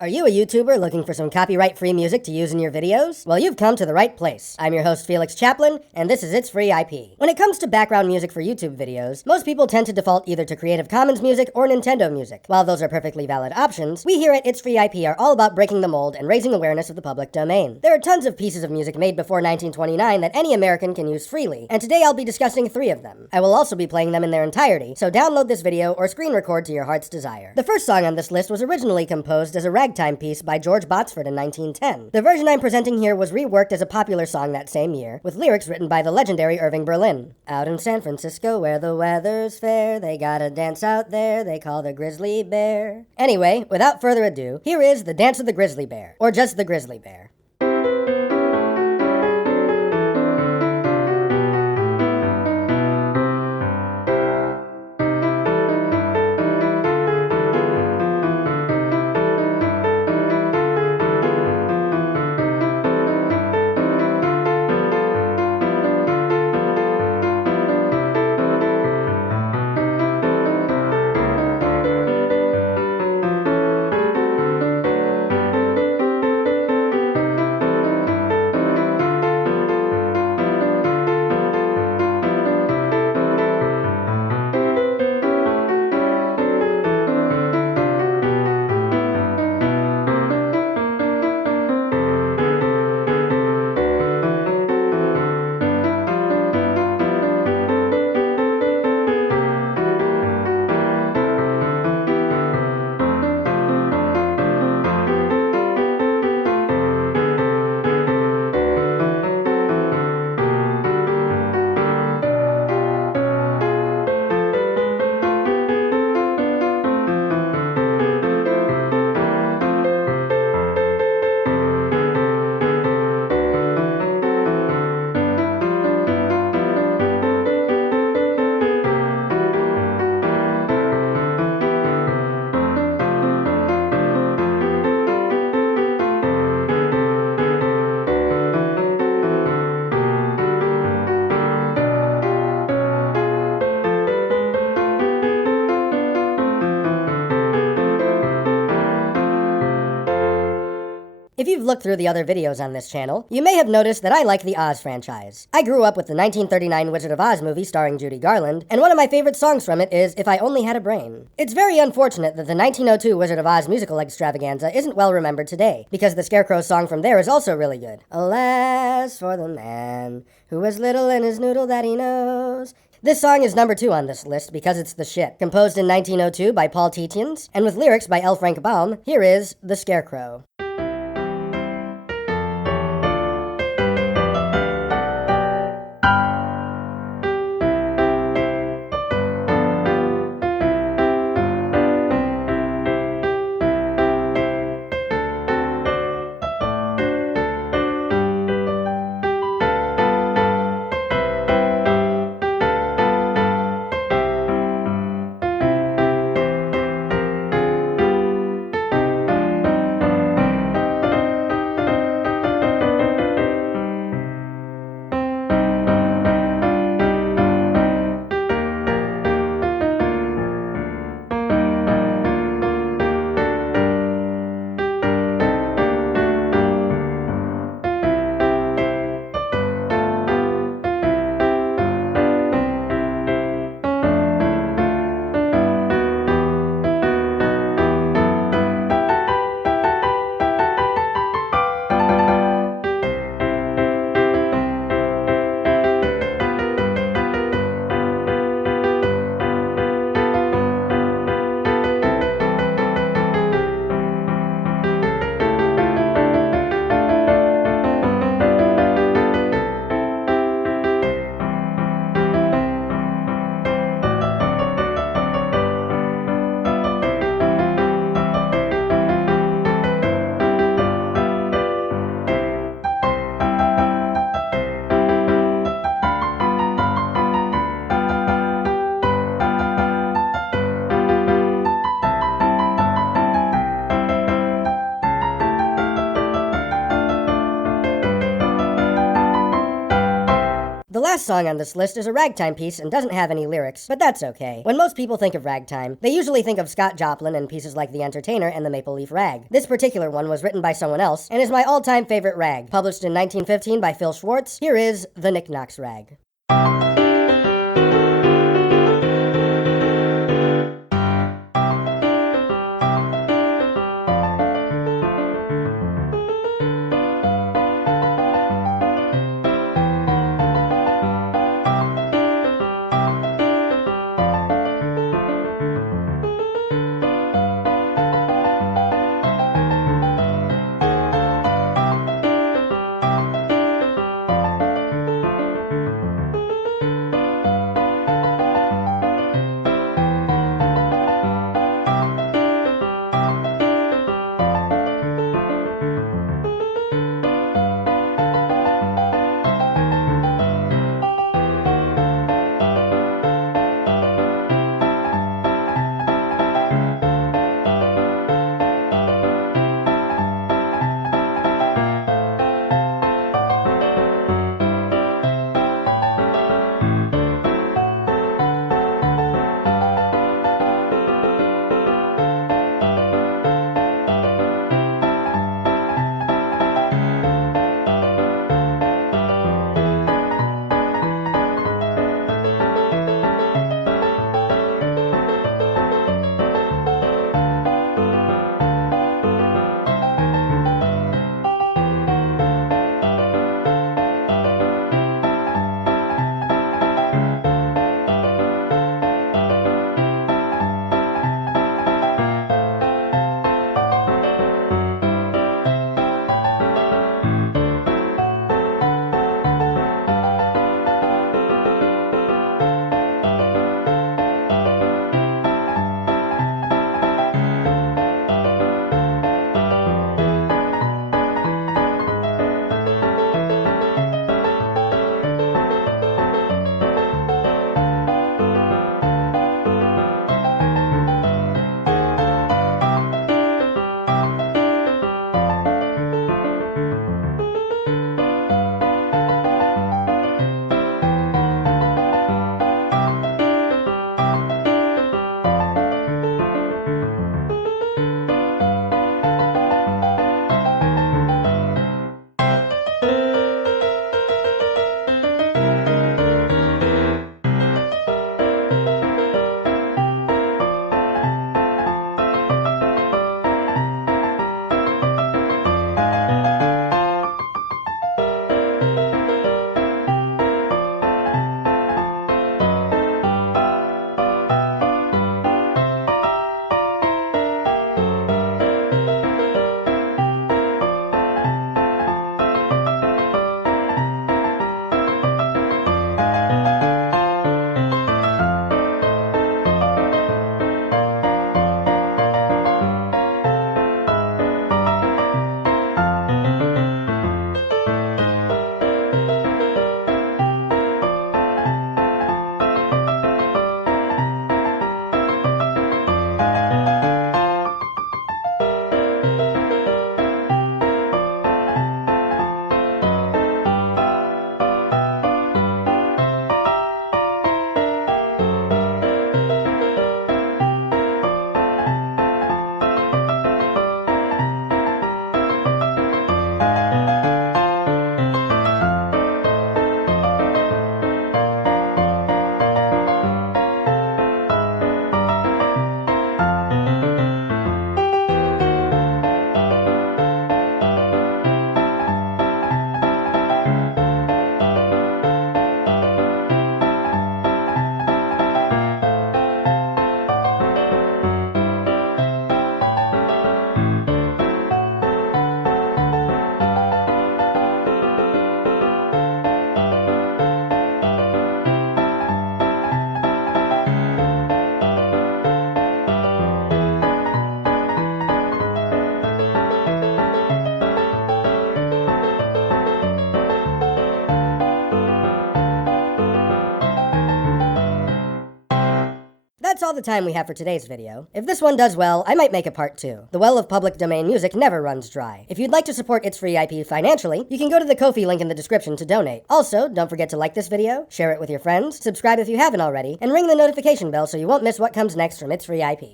Are you a YouTuber looking for some copyright-free music to use in your videos? Well, you've come to the right place. I'm your host, Felix Chaplin, and this is It's Free IP. When it comes to background music for YouTube videos, most people tend to default either to Creative Commons music or Nintendo music. While those are perfectly valid options, we here at It's Free IP are all about breaking the mold and raising awareness of the public domain. There are tons of pieces of music made before 1929 that any American can use freely, and today I'll be discussing 3 of them. I will also be playing them in their entirety, so download this video or screen record to your heart's desire. The first song on this list was originally composed as a ragtime piece by George Botsford in 1910. The version I'm presenting here was reworked as a popular song that same year, with lyrics written by the legendary Irving Berlin. Out in San Francisco where the weather's fair, they got a dance out there they call the Grizzly Bear. Anyway, without further ado, here is the Dance of the Grizzly Bear, or just the Grizzly Bear. If you've looked through the other videos on this channel, you may have noticed that I like the Oz franchise. I grew up with the 1939 Wizard of Oz movie starring Judy Garland, and one of my favorite songs from it is If I Only Had a Brain. It's very unfortunate that the 1902 Wizard of Oz musical extravaganza isn't well remembered today, because the Scarecrow song from there is also really good. Alas for the man who has little in his noodle that he knows. This song is number 2 on this list because it's the shit. Composed in 1902 by Paul Tietjens, and with lyrics by L. Frank Baum, here is The Scarecrow. The last song on this list is a ragtime piece and doesn't have any lyrics, but that's okay. When most people think of ragtime, they usually think of Scott Joplin and pieces like The Entertainer and The Maple Leaf Rag. This particular one was written by someone else and is my all-time favorite rag. Published in 1915 by Phil Schwartz, here is the Knick Knocks Rag. all the time we have for today's video. If this one does well, I might make a part 2. The well of public domain music never runs dry. If you'd like to support It's Free IP financially, you can go to the Ko-fi link in the description to donate. Also, don't forget to like this video, share it with your friends, subscribe if you haven't already, and ring the notification bell so you won't miss what comes next from It's Free IP.